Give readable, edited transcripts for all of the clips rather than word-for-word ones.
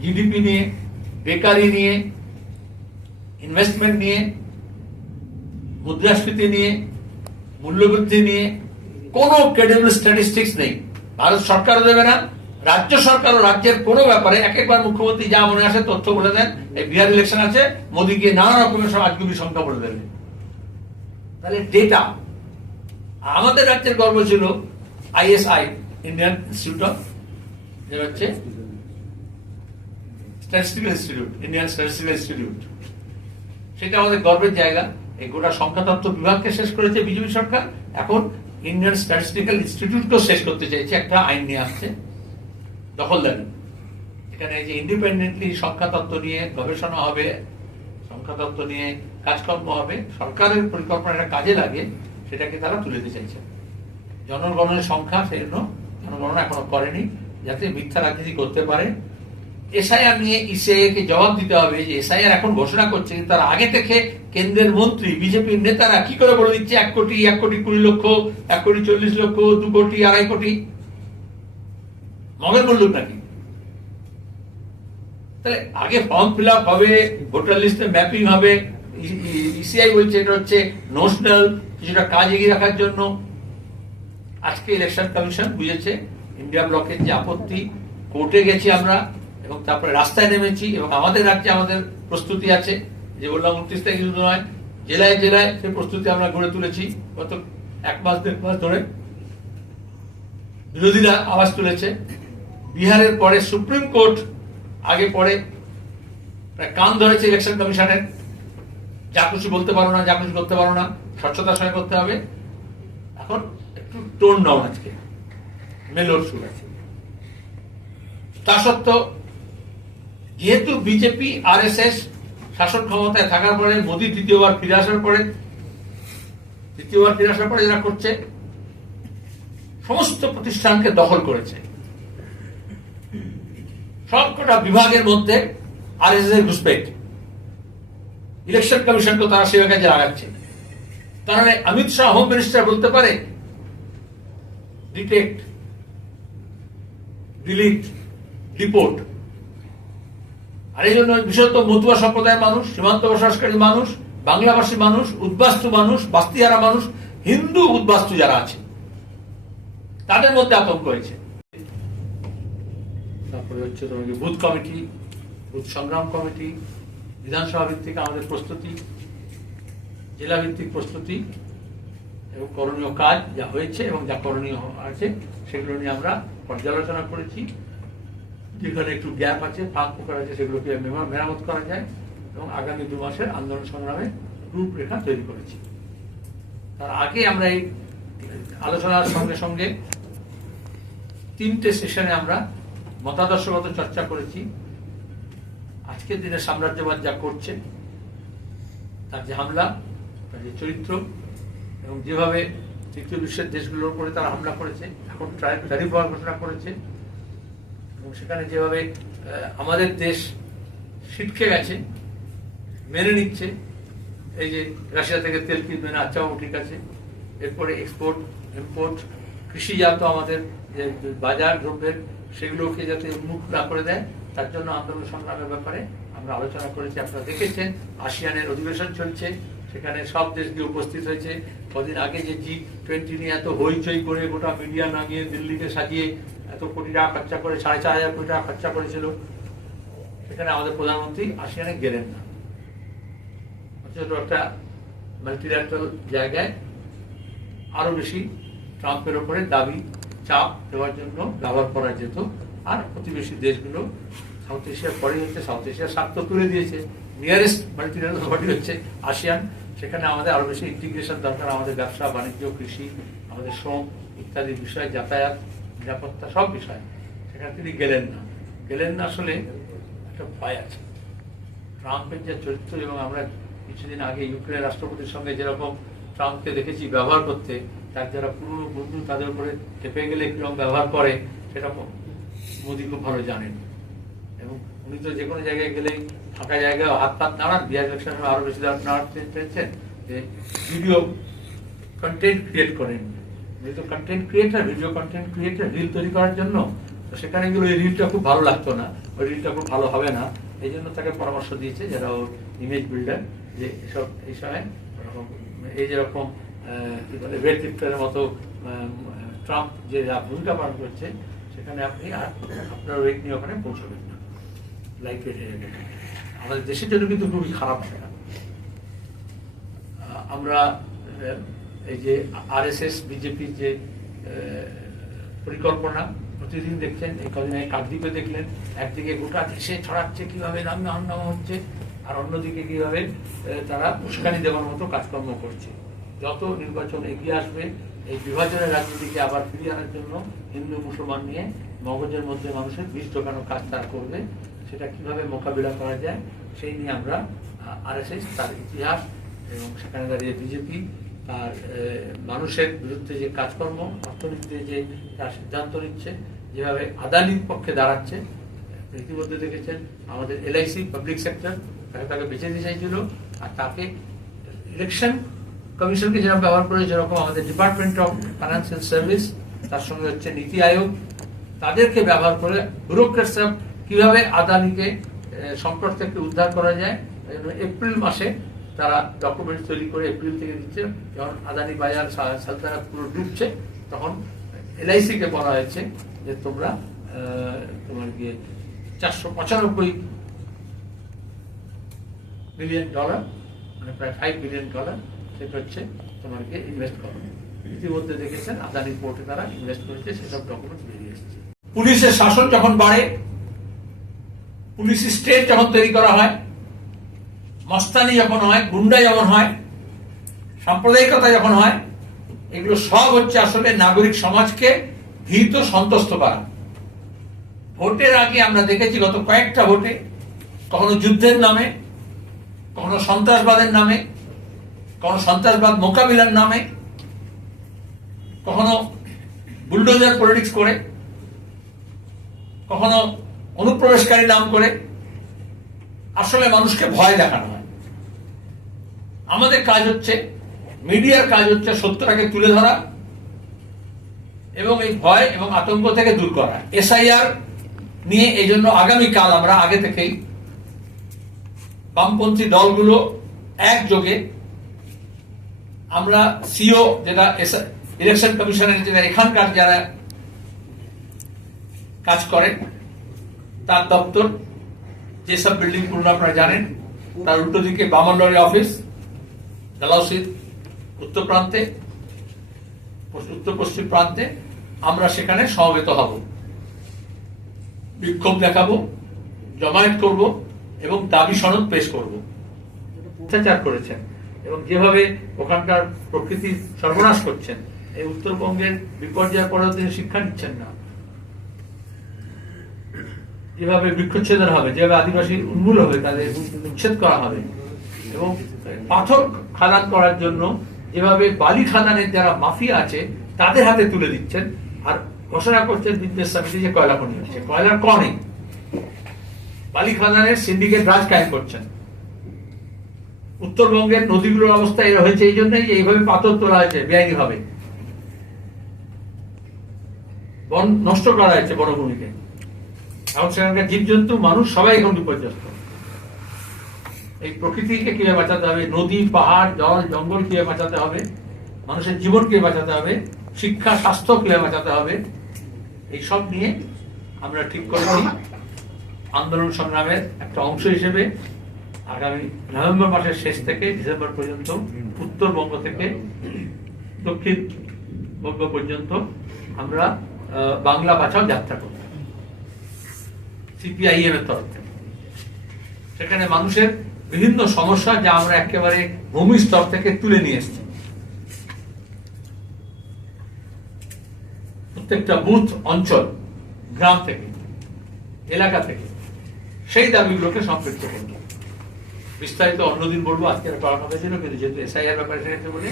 GDP নিয়ে, bakery নিয়ে, investment নিয়ে, মুদ্রাস্ফীতি নিয়ে, মূল্যবৃদ্ধি নিয়ে কোনো ক্রেডিবল স্ট্যাটিস্টিক্স নেই। ভারত সরকারও দেবে না, রাজ্য সরকারও রাজ্যের কোনো ব্যাপারে এক একবার মুখ্যমন্ত্রী যা মনে আসে তথ্য বলে দেন। এই বিহার ইলেকশন আছে, মোদীকে নানা রকমের সব আজগুবি সংখ্যা বলে দেবে। তাহলে ডেটা, আমাদের রাজ্যের গর্ব ছিল আইএসআই, ইন্ডিয়ান ইনস্টিটিউট অফ হচ্ছে statistical institute, Indian statistical institute, সেটা আমাদের গর্বের জায়গা। এই গোটা সংখ্যাতত্ত্ব বিভাগকে শেষ করেছে বিজেপি সরকার, এখন ইন্ডিয়ান স্ট্যাটিস্টিক্যাল ইনস্টিটিউটকেও শেষ করতে চাইছে, একটা আইন নিয়ে আসছে দখলদারি। এখানে যে ইন্ডিপেন্ডেন্টলি সংখ্যাতত্ত্ব নিয়ে গবেষণা হবে, সংখ্যাতত্ত্ব নিয়ে কাজকর্ম হবে, সরকারের পরিকল্পনাটা কাজে লাগে, সেটাকে তারা তুলে দিতে চাইছে। জনগণের সংখ্যা সেই জন্য জনগণনা এখনো করেনি, যাতে মিথ্যা রাজনীতি করতে পারে। এসআইআর নিয়ে ইসিআই কে জবাব দিতে হবে যে এসআইআর এখন ঘোষণা করছে, কিন্তু তার আগে থেকে কেন্দ্রের মন্ত্রী, বিজেপির নেতারা কি করে বলে দিচ্ছে 1 কোটি, 1 কোটি 20 লক্ষ, 1 কোটি 40 লক্ষ, 2 কোটি, 2.5 কোটি। মগের বললুক নাকি? তাহলে আগে ফর্ম ফিল আপ হবে, ভোটার লিস্টে ম্যাপিং হবে। ইসিআই বলছে এটা হচ্ছে নোশনাল, কিছুটা কাজ এগিয়ে রাখার জন্য। আজকে ইলেকশন কমিশন বুঝেছে ইন্ডিয়া ব্লকের যে আপত্তি, কোর্টে গেছি আমরা এবং তারপরে রাস্তায় নেমেছি, এবং আমাদের রাজ্যে আমাদের প্রস্তুতি আছে, যে বললাম 29 তারিখ শুধু নয়, জেলায় জেলায় সেই প্রস্তুতি আমরা গড়ে তুলেছি। গত 1 মাস 1.5 মাস ধরে বিরোধীরা আওয়াজ তুলেছে। বিহারের পরে সুপ্রিম কোর্ট আগে পরে কান ধরেছে ইলেকশন কমিশনের, যা খুশি বলতে পারো না, যা খুশি করতে পারো না, স্বচ্ছতার সঙ্গে করতে হবে। এখন একটু টোন ডাউন, আজকে মেলোর সুর আছে। তা সত্ত্বেও যেহেতু বিজেপি আরএসএস শাসন ক্ষমতায় থাকার পরে, মোদী দ্বিতীয়বার ফিরে আসার পরে যারা করছে, সমস্ত প্রতিষ্ঠানকে দখল করেছে। সবকটা বিভাগের মধ্যে আরএসএস এর ঘুষপেট। ইলেকশন কমিশনকে তারা সেভাবে কাজে লাগাচ্ছে। তার মানে অমিত শাহ হোম মিনিস্টার বলতে পারে ডিটেক্ট, ডিলিট, রিপোর্ট। আর এই জন্য বিশেষত মতুয়া সম্প্রদায়ের মানুষ, সীমান্ত বসবাসকারী মানুষ, বাংলাভাষী মানুষ, উদ্বাস্তু মানুষ, বাস্তিহারা মানুষ, হিন্দু উদ্বাস্তু যারা আছে, তাদের মধ্যে আতঙ্ক হয়েছে। তারপরে হচ্ছে তোমাকে বুথ কমিটি, বুথ সংগ্রাম কমিটি, বিধানসভা ভিত্তিক আমাদের প্রস্তুতি, জেলা ভিত্তিক প্রস্তুতি এবং করণীয় কাজ যা হয়েছে এবং যা করণীয় আছে সেগুলো নিয়ে আমরা পর্যালোচনা করেছি। যেখানে একটু গ্যাপ আছে, ফাঁক ফোকর আছে, সেগুলোকে মেরামত করা যায় এবং আগামী 2 মাসের আন্দোলন সংগ্রামে রূপরেখা তৈরি করেছি। তার আগে আমরা এই আলোচনার সঙ্গে সঙ্গে 3টে সেশনে আমরা মতাদর্শগত চর্চা করেছি। আজকের দিনে সাম্রাজ্যবাদ যা করছে, তার যে হামলা, তার যে চরিত্র, এবং যেভাবে তৃতীয় বিশ্বের দেশগুলোর উপরে তারা হামলা করেছে, এখন ট্যারিফ হওয়ার ঘোষণা করেছে, এবং সেখানে যেভাবে আমাদের দেশ ছিটকে গেছে, মেনে নিচ্ছে, এই যে রাশিয়া থেকে তেল কিনবে না, আচ্ছা ঠিক আছে, এরপরে এক্সপোর্ট ইম্পোর্ট, কৃষিজাত আমাদের যে বাজার দ্রব্যের, সেগুলোকে যাতে উন্মুখ না করে দেয়, তার জন্য আন্দোলন সংগ্রামের ব্যাপারে আমরা আলোচনা করেছি। আপনারা দেখেছেন আসিয়ানের অধিবেশন চলছে, সেখানে সব দেশ গিয়ে উপস্থিত হয়েছে। কদিন আগে যে G20 নিয়ে এত হইচই করে গোটা মিডিয়া না গিয়ে দিল্লিকে সাজিয়ে এত কোটি টাকা খরচা করে, 4,500 কোটি টাকা খরচা করেছিল, সেখানে আমাদের প্রধানমন্ত্রী আসিয়ানে গেলেন না। একটা মাল্টিল্যাটারাল জায়গায় আরো বেশি ট্রাম্পের ওপরে দাবি, চাপ দেওয়ার জন্য ব্যবহার করা যেত। আর প্রতিবেশী দেশগুলো সাউথ এশিয়ার পরে হচ্ছে, সাউথ এশিয়ার স্বার্থ তুলে দিয়েছে, নিয়ারেস্ট মাল্টিল্যাটারাল বডি হচ্ছে আসিয়ান, সেখানে আমাদের আরো বেশি ইন্টিগ্রেশন দরকার। আমাদের ব্যবসা বাণিজ্য, কৃষি, আমাদের শ্রম ইত্যাদি বিষয়, যাতায়াত, নিরাপত্তা, সব বিষয়। সেখানে তিনি গেলেন না। আসলে একটা ভয় আছে ট্রাম্পের যে চরিত্র, এবং আমরা কিছুদিন আগে ইউক্রেনের রাষ্ট্রপতির সঙ্গে যেরকম ট্রাম্পকে দেখেছি ব্যবহার করতে, তার যারা পুরনো বন্ধু তাদের উপরে চেপে গেলে কিরকম ব্যবহার করে, সেটা মোদী খুব ভালো জানেন। এবং উনি তো যে কোনো জায়গায় গেলেই ফাঁকা জায়গায় হাত পাত নাড়ান। বিহার ইলেকশনে আরো বেশি নাড়াতে চেয়েছেন যে ভিডিও কন্টেন্ট ক্রিয়েট করেন। যেহেতু content creator, video content creator, reel তৈরি করার জন্য সেখানে গেলে ওই রিলটা খুব ভালো লাগতো না, ওই রিলটা খুব ভালো হবে না, এই জন্য তাকে পরামর্শ দিয়েছে যারা ওর ইমেজ বিল্ডার, যে এসব এই সময় এই যেরকম কি বলে ওয়েট লিফটারের মতো ট্রাম্প যে ভূমিকা পালন করছে, সেখানে আপনি আর আপনার ওয়েট নিয়ে ওখানে পৌঁছবেন না, লাইক ওয়েট হয়ে যাবে। আমাদের দেশের জন্য কিন্তু খুবই খারাপ সেটা। আমরা এই যে RSS বিজেপির যে পরিকল্পনা প্রতিদিন দেখছেন, এই কদিন কাকদ্বীপে দেখলেন, একদিকে গোটা দেশে ছড়াচ্ছে কিভাবে হাঙ্গামা হচ্ছে, আর অন্যদিকে কিভাবে তারা উস্কানি দেওয়ার মতো কাজকর্ম করছে। যত নির্বাচন এগিয়ে আসবে, এই বিভাজনের রাজনীতিকে আবার ফিরিয়ে আনার জন্য হিন্দু মুসলমান নিয়ে মগজের মধ্যে মানুষের বিষ ঢোকানো কাজ তারা করবে। সেটা কিভাবে মোকাবিলা করা যায় সেই নিয়ে আমরা RSS তার ইতিহাস এবং সেখানে দাঁড়িয়ে বিজেপি তার মানুষের বিরুদ্ধে যে কাজকর্ম, অর্থনীতিতে যে তার সিদ্ধান্ত নিচ্ছে, যেভাবে আদানির পক্ষে দাঁড়াচ্ছে। ইতিমধ্যে দেখেছেন আমাদের LIC পাবলিক সেক্টর তাকে বেঁচে দিতে চাইছিল, আর তাকে ইলেকশন কমিশনকে যেরকম ব্যবহার করে, যেরকম আমাদের ডিপার্টমেন্ট অফ ফাইন্যান্সিয়াল সার্ভিস, তার সঙ্গে হচ্ছে নীতি আয়োগ, তাদেরকে ব্যবহার করে ব্যুরোক্রেটসরা কিভাবে আদানিকে সংকট থেকে উদ্ধার করা যায়। এপ্রিল মাসে তারা ডকুমেন্ট তৈরি করে এপ্রিল থেকে দিচ্ছে, যখন আদানি বাজার সালতানা পুরো ডুবছে, তখন LIC-কে বলা হয়েছে যে তোমরা তোমার গিয়ে $495 বিলিয়ন, মানে প্রায় $5 বিলিয়ন, সেটা হচ্ছে তোমাকে ইনভেস্ট করো। ইতিমধ্যে দেখেছেন আদানি পোর্টে তারা ইনভেস্ট করেছে, সেসব ডকুমেন্ট বেরিয়ে এসেছে। পুলিশের শাসন যখন বাড়ে, পুলিশ স্টেট যখন তৈরি করা হয়, মস্তানি যখন হয়, গুন্ডা যখন হয়, সাম্প্রদায়িকতা যখন হয়, এগুলো সব হচ্ছে আসলে নাগরিক সমাজকে ভীত সন্তুষ্ট করা। ভোটের আগে আমরা দেখেছি গত কয়েকটা ভোটে, কখনো যুদ্ধের নামে, কখনো সন্ত্রাসবাদের নামে, কখনো সন্ত্রাসবাদ মোকাবিলার নামে, কখনো বুলডোজার পলিটিক্স করে, কখনো অনুপ্রবেশকারী নাম করে আসলে মানুষকে ভয় দেখানো হয়। আমাদের কাজ হচ্ছে, মিডিয়ার কাজ হচ্ছে সত্যটাকে তুলে ধরা এবং এই ভয় এবং আতঙ্ক থেকে দূর করা। SIR নিয়ে এই জন্য আগামীকাল আমরা আগে থেকেই বামপন্থী দলগুলো একযোগে আমরা সিও, যেটা ইলেকশন কমিশনের যেটা এখানকার যারা কাজ করে তার দপ্তর, যেসব বিল্ডিং পুরো আপনারা জানেন, তার উল্টো দিকে বামনডারি অফিস, ডালহৌসির উত্তর প্রান্তে, উত্তর পশ্চিম প্রান্তে আমরা সেখানে সমবেত হব, বিক্ষোভ দেখাবো, জমায়েত করব এবং দাবি সনদ পেশ করব। অত্যাচার করেছেন এবং যেভাবে ওখানকার প্রকৃতি সর্বনাশ করছেন, এই উত্তরবঙ্গের বিপর্যয় পরেও তিনি শিক্ষা নিচ্ছেন না। যেভাবে বৃক্ষচ্ছেদন হবে, যেভাবে আদিবাসী উন্মূল হবে, তাদের উচ্ছেদ করা হবে, এবং পাথর খাদান করার জন্য যেভাবে বালি খাদানের যারা মাফিয়া আছে তাদের হাতে তুলে দিচ্ছেন, আর ঘোষণা করছেন বিজনেস সমিতি যে কয়লা খনি হচ্ছে, কয়লার কনে বালি খাদানের সিন্ডিকেট রাজ কায়েম করছেন। উত্তরবঙ্গের নদীগুলোর অবস্থা এর হয়েছে এই জন্যই যে এইভাবে পাথর তোলা হয়েছে বেআইনি ভাবে, বন নষ্ট করা হয়েছে বনভূমিকে, এবং সেখানকার জীবজন্তু মানুষ সবাই এখন বিপর্যস্ত। এই প্রকৃতিকে কিভাবে বাঁচাতে হবে, নদী পাহাড় জল জঙ্গল কিভাবে বাঁচাতে হবে, মানুষের জীবন কিভাবে বাঁচাতে হবে, শিক্ষা স্বাস্থ্য কিভাবে বাঁচাতে হবে, এইসব নিয়ে আমরা ঠিক করেছি আন্দোলন সংগ্রামের একটা অংশ হিসেবে আগামী নভেম্বর মাসের শেষ থেকে ডিসেম্বর পর্যন্ত উত্তরবঙ্গ থেকে দক্ষিণবঙ্গ পর্যন্ত আমরা বাংলা বাঁচাও যাত্রা করব CPIM এর তরফ থেকে। সেখানে মানুষের বিভিন্ন সমস্যা যা আমরা একেবারে ভূমি স্তর থেকে তুলে নিয়ে এসেছি, প্রত্যেকটা বুথ, অঞ্চল, গ্রাম থেকে, এলাকা থেকে, সেই দাবিগুলোকে সম্পৃক্ত করব। বিস্তারিত অন্যদিন বলবো, আজকে করার কথা ছিল, কিন্তু যেহেতু SIR ব্যাপারে এসেছে বলে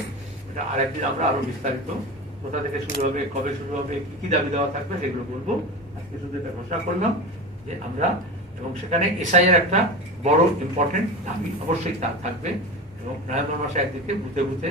এটা আরেকদিন আমরা আরো বিস্তারিত কোথা থেকে শুরু হবে, কবে শুরু হবে, কি কি দাবি দেওয়া থাকবে সেগুলো বলবো। আজকে শুধু এটা ঘোষণা করলাম যে আমরা, এবং সেখানে SIR একটা বড় ইম্পর্টেন্ট দাবি অবশ্যই তার থাকবে, এবং নভেম্বর মাসে একদিকে বুথে বুথে